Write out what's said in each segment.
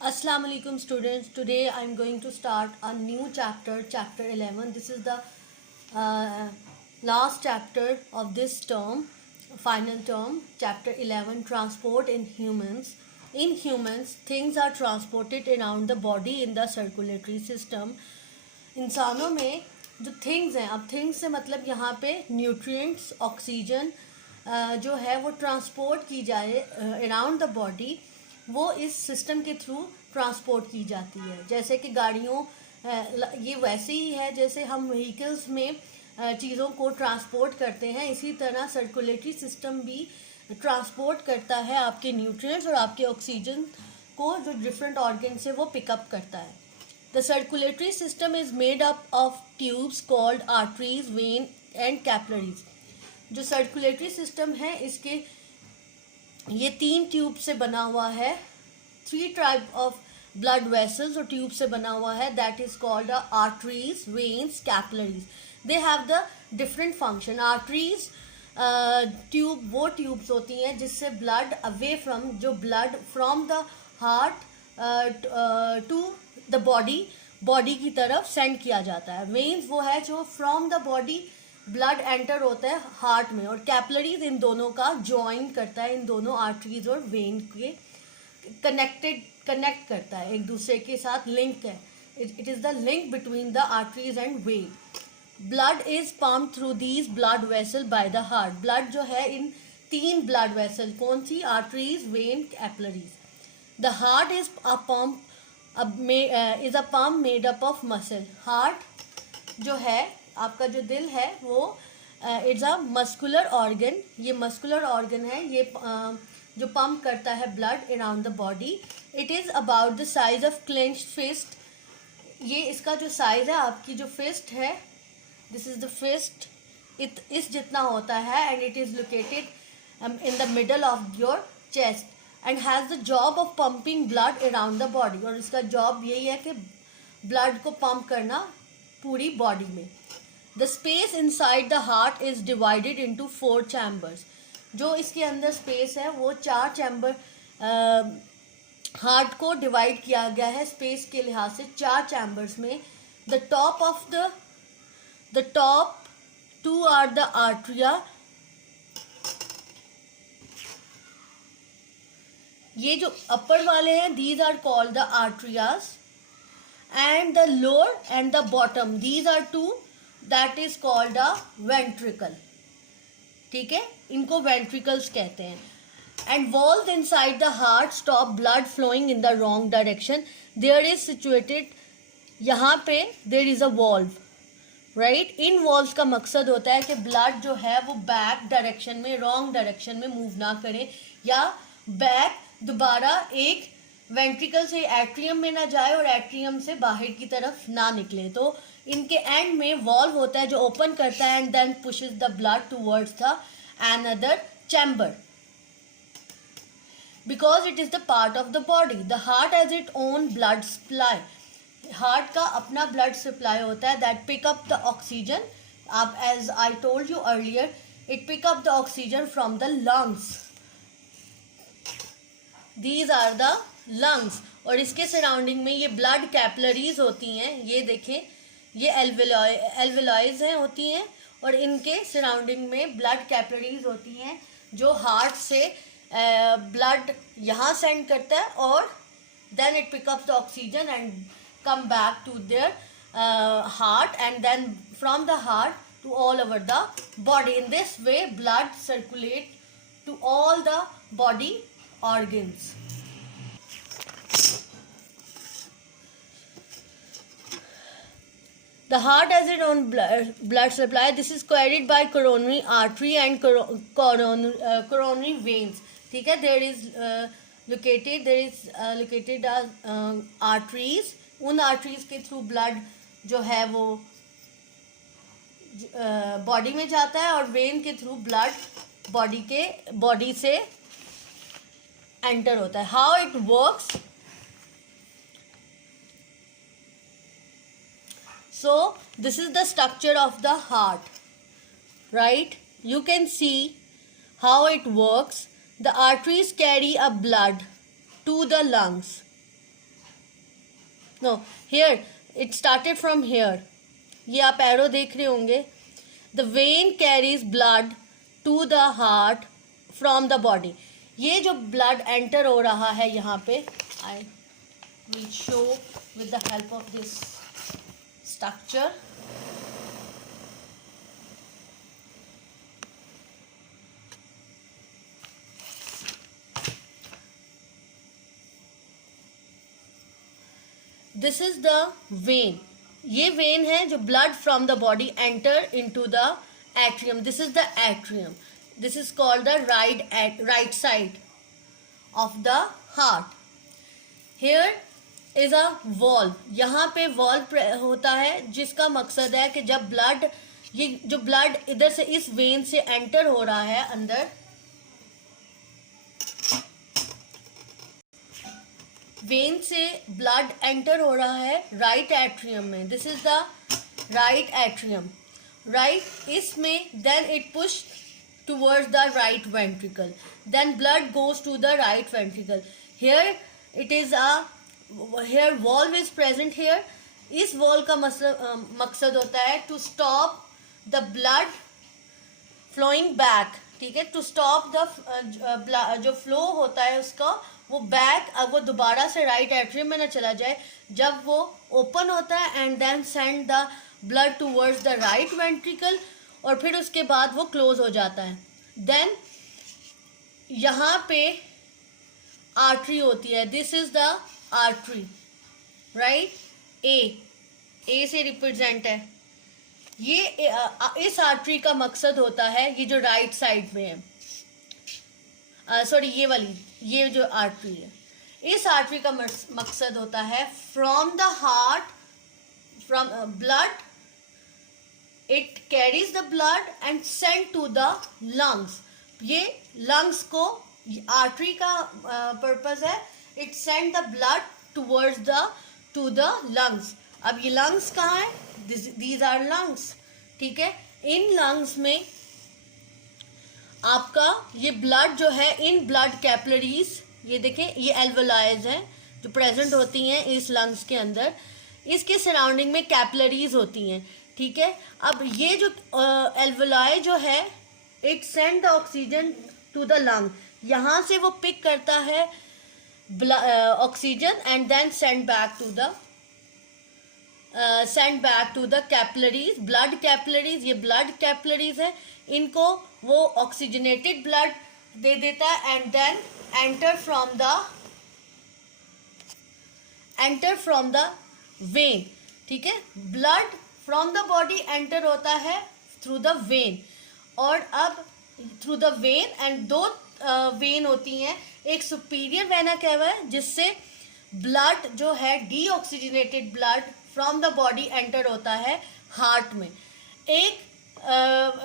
Assalamu alaikum students. Today I am going to start a new chapter, chapter 11. This is the last chapter of this term, final term, chapter 11, transport in humans. In humans, things are transported around the body in the circulatory system. इंसानों में जो things हैं, अब things से मतलब यहाँ पे nutrients, oxygen जो है वो ट्रांसपोर्ट की जाए अराउंड द बॉडी, वो इस सिस्टम के थ्रू ट्रांसपोर्ट की जाती है. जैसे कि गाड़ियों ये वैसे ही है जैसे हम व्हीकल्स में चीज़ों को ट्रांसपोर्ट करते हैं, इसी तरह सर्कुलेटरी सिस्टम भी ट्रांसपोर्ट करता है आपके न्यूट्रिएंट्स और आपके ऑक्सीजन को, जो डिफरेंट ऑर्गन से वो पिकअप करता है. The circulatory system is made up of tubes called arteries, vein and capillaries. जो सर्कुलेटरी सिस्टम है इसके ये 3 ट्यूब से बना हुआ है. 3 टाइप ऑफ ब्लड वेसल्स और ट्यूब से बना हुआ है. That is called arteries, veins, capillaries. They have the different function. Arteries tube वो ट्यूब्स होती हैं जिससे ब्लड अवे फ्रॉम, जो blood from the heart to the body की तरफ सेंड किया जाता है. वेन्स वो है जो from the body blood enter होता है हार्ट में, और कैपिलरीज इन दोनों का ज्वाइन करता है, इन दोनों आर्टरीज और वेन के कनेक्ट करता है, एक दूसरे के साथ लिंक है. It is the link between the arteries and vein. Blood is pump through these blood vessel by the heart. Blood जो है इन 3 ब्लड वेसल, कौन सी? Arteries, vein, capillaries. The heart is a pump is a pump made up of muscle. Heart जो है, आपका जो दिल है, वो इट्स अ मस्कुलर ऑर्गन. ये मस्कुलर ऑर्गन है, ये जो पंप करता है blood around the body. It is about the size of clenched fist. ये इसका जो साइज है, आपकी जो फिस्ट है, दिस इज द फिस्ट, इस जितना होता है. And it is located in the middle of your chest and has the job of pumping blood around the body. और इसका जॉब यही है कि ब्लड को पंप करना पूरी बॉडी में. The space inside the heart is divided into 4 chambers. जो इसके अंदर स्पेस है वो 4 चैम्बर हार्ट को डिवाइड किया गया है स्पेस के लिहाज से 4 चैम्बर्स में. The top 2 are the atria. ये जो अपर वाले हैं, these are called the atria. And the lower end the bottom, these are 2, that is called the ventricle. ठीक है, इनको वेंट्रिकल्स कहते हैं. And valve inside the heart stop blood flowing in the wrong direction. There is situated, यहाँ पे there is a valve, right. इन valve का मकसद होता है कि ब्लड जो है वो बैक डायरेक्शन में, रॉन्ग डायरेक्शन में मूव ना करे, या बैक दोबारा एक वेंट्रिकल से एट्रियम में ना जाए और एट्रियम से बाहर की तरफ ना निकले. तो इनके एंड में वॉल्व होता है जो ओपन करता है and then pushes the blood towards the another chamber, because it is the part of the body. The heart has it own blood supply. Heart का अपना ब्लड सप्लाई होता है that pick up the oxygen. आप, as I told you earlier, it pick up the oxygen from the lungs. These are the lungs. और इसके surrounding में ये blood capillaries होती हैं. ये देखें, ये एल्वेलॉइज हैं, होती हैं, और इनके सराउंडिंग में ब्लड कैपिलरीज होती हैं जो हार्ट से ब्लड यहाँ सेंड करता है, और then it pickups the oxygen and come back to their heart, and then from the heart to all over the body. In this way blood circulate to all the body organs. The heart has its own blood supply. This is carried by coronary artery and coronary veins. ठीक है, there is located arteries. उन arteries के through blood जो है वो body में जाता है, और वेन के थ्रू ब्लड बॉडी से एंटर होता है. How it works? So this is the structure of the heart, right. You can see how it works. The arteries carry a blood to the lungs. No, here it started from here, ये आप arrow देख रहे होंगे. The vein carries blood to the heart from the body. ये जो blood enter हो रहा है यहाँ पे, I will show with the help of this structure. This is the when. ये वेन है जो blood from the body enter into the atrium. This is the atrium. This is called the right side of the heart. Here is a valve. यहाँ पे valve होता है जिसका मकसद है कि जब ब्लड, ये जो ब्लड इधर से इस वेन से एंटर हो रहा है अंदर, वेन से ब्लड एंटर हो रहा है राइट एट्रियम में. This is the right atrium. Right, इसमें then it push towards the right ventricle. Then blood goes to the right ventricle. Here it is here valve is present here. इस valve का मकसद होता है to stop the blood flowing back. ठीक है, to stop the जो flow होता है उसका, वो बैक, अब वो दोबारा से राइट एट्रियम में ना चला जाए. जब वो ओपन होता है and then send the blood towards the right ventricle, और फिर उसके बाद वो क्लोज हो जाता है. देन यहाँ पे आर्टरी होती है. This is the artery, right. A से रिप्रेजेंट है. ये इस आर्टरी का मकसद होता है, ये जो राइट साइड में है, सॉरी ये वाली, ये जो आर्टरी है, इस आर्टरी का मकसद होता है from the heart, from blood, it carries the blood and send to the lungs. ये लंग्स को, आर्टरी का पर्पस है, it send the blood towards to the lungs. अब ये लंग्स कहाँ है? These are lungs. ठीक है, इन लंग्स में आपका ये ब्लड जो है, इन ब्लड कैपिलरीज, ये देखें, ये एल्वोलाइज हैं जो प्रेजेंट होती हैं इस लंग्स के अंदर. इसके सराउंडिंग में कैपिलरीज होती हैं. ठीक है, अब ये जो एल्वोलाई जो है, it send the oxygen to the lung. यहाँ से वो पिक करता है oxygen and then send back to the capillaries, blood capillaries. ये ब्लड कैपिलरीज है, इनको वो ऑक्सीजनेटेड ब्लड दे देता है and then enter from the vein. ठीक है, blood from the body enter होता है थ्रू द वेन, और अब थ्रू द वेन, एंड दो वेन होती हैं. एक सुपीरियर वेना कैवा है जिससे ब्लड जो है, deoxygenated blood from the body enter होता है हार्ट में. एक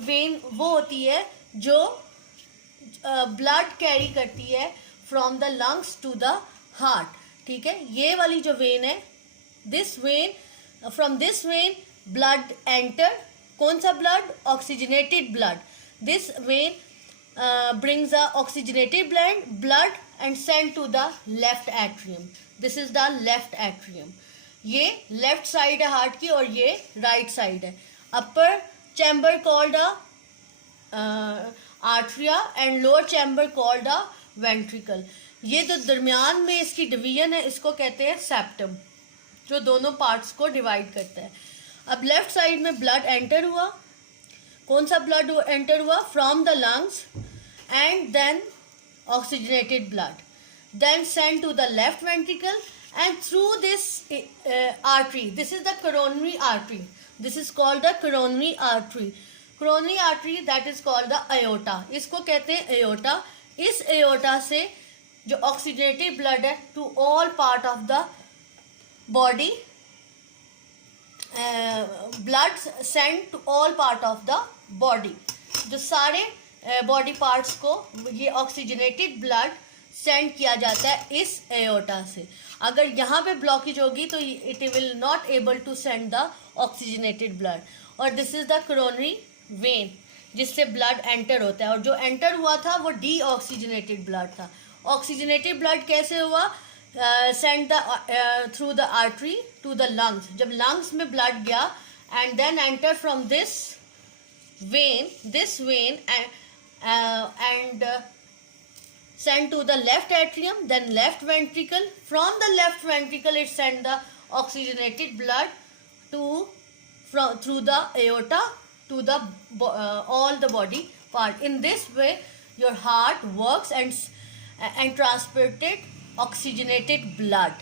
वेन वो होती है जो ब्लड कैरी करती है from the lungs to the heart. ठीक है, ये वाली जो वेन है, this vein, from this vein blood enter. कौन सा blood? Oxygenated blood. This vein brings the oxygenated blood and sent to the left atrium. This is the left atrium. ये left side है हार्ट की और ये right side है. Upper chamber called atria and lower chamber called ventricle. ये जो दरमियान में इसकी डिवीजन है, इसको कहते हैं सेप्टम, जो दोनों पार्ट्स को डिवाइड करता है. अब लेफ्ट साइड में ब्लड एंटर हुआ. कौन सा ब्लड एंटर हुआ? From the lungs and then oxygenated blood, then send to the left ventricle and through this artery, this is the coronary artery, this is called the coronary artery. Coronary artery, that is called the aorta. इसको कहते हैं aorta. इस aorta से जो oxygenated blood है to all part of the body, blood sent to all part of the body. जो सारे body parts को ये oxygenated blood सेंड किया जाता है इस एओर्टा से. अगर यहाँ पे ब्लॉकेज होगी तो it will not able to send the oxygenated blood. और this is the coronary vein जिससे ब्लड एंटर होता है, और जो एंटर हुआ था वो डी ऑक्सीजनेटेड ब्लड था. ऑक्सीजनेटेड ब्लड कैसे हुआ? send the through the artery to the lungs. जब lungs में blood गया and then enter from this vein and send to the left atrium, then left ventricle. From the left ventricle it send the oxygenated blood to through the aorta to the all the body part. In this way your heart works and transported oxygenated blood.